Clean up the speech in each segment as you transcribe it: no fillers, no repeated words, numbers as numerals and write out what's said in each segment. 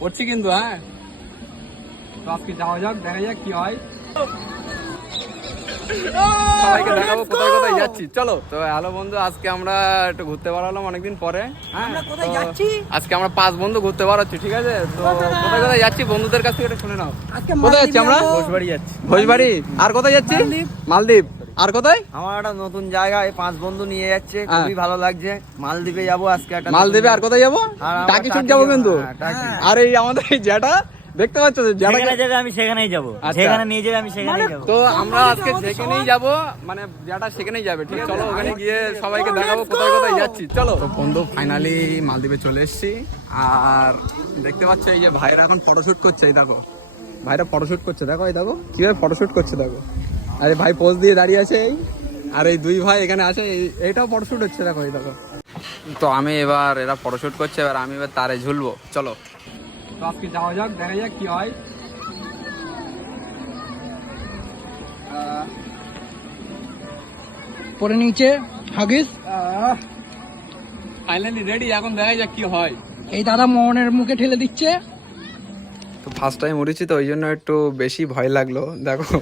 করছি কিন্তু। হ্যাঁ, তো আজকে যাওয়া যাক, দেখা যাক কি হয়। সবাইকে দেখাবো কোথায় কোথায় যাচ্ছি, চলো। তো হ্যালো বন্ধু, আজকে আমরা একটু ঘুরতে বেরোলাম অনেকদিন পরে। হ্যাঁ, কোথায় যাচ্ছি? আজকে আমরা 5 বন্ধু ঘুরতে বেরোচ্ছি, ঠিক আছে? তো কোথায় কোথায় যাচ্ছি বন্ধুদের কাছ থেকে একটু শুনে নাও। কোথায় যাচ্ছি আমরা? ঘোষবাড়ি যাচ্ছি। ভোজবাড়ি। আর কোথায় যাচ্ছি? মালদ্বীপ। আর কোথায়? আমার একটা নতুন জায়গায় 5 বন্ধু নিয়ে যাচ্ছে, খুবই ভালো লাগছে। মালদ্বীপে যাবো আজকে একটা। মালদ্বীপে। আর কোথায় যাবো? আর আমরা টাকি চুট যাবো কিন্তু। টাকি। আর এই আমাদের এই যেটা দেখতে পাচ্ছ, যেখানে যাবে আমি সেখানেই যাবো, আচ্ছা। যেখানে নিয়ে যাবে আমি সেখানেই যাবো। তো আমরা আজকে যেখানেই যাব, মানে যেটা সেখানেই যাবে, ঠিক আছে? চলো ওখানে গিয়ে সবাইকে দেখাবো কোথায় কোথায় যাচ্ছি, চলো। তো বন্ধু ফাইনালি মালদ্বীপে চলে এসেছি। আর দেখতে পাচ্ছ এই যে ভাইরা এখন ফটোশুট করছে, এই দেখো ভাইরা ফটোশুট করছে, দেখো এই দেখো কিভাবে ফটোশুট করছে, দেখো। আরে ভাই পোজ দিয়ে দাঁড়িয়ে আছে এই, আর এই দুই ভাই এখানে আছে, এইটাও ফটোশুট হচ্ছে, দেখো এই দেখো। তো আমি এবার, এরা ফটোশুট করছে, এবার আমি এবার তারে ঝুলবো, চলো। তো আজকে যাওয়া যাক, দেখা যাক কি হয়। পরে নিচে হাগিস। ফাইনালি রেডি, এখন দেখা যাক কি হয়। এই দাদা মোহনের মুখে ঠেলে দিচ্ছে। তো ফার্স্ট টাইম উঠেছি তো ওই জন্য একটু বেশি ভয় লাগলো, দেখো।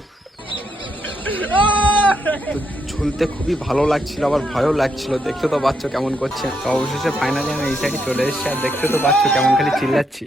তো ঝুলতে খুবই ভালো লাগছিল, আবার ভয়ও লাগছিল, দেখতে তো পাচ্ছ কেমন করছে। তো অবশেষে ফাইনালি আমি এই সাইডে চলে এসেছি, আর দেখতে তো পাচ্ছ কেমন খালি চিল্লাচ্ছি।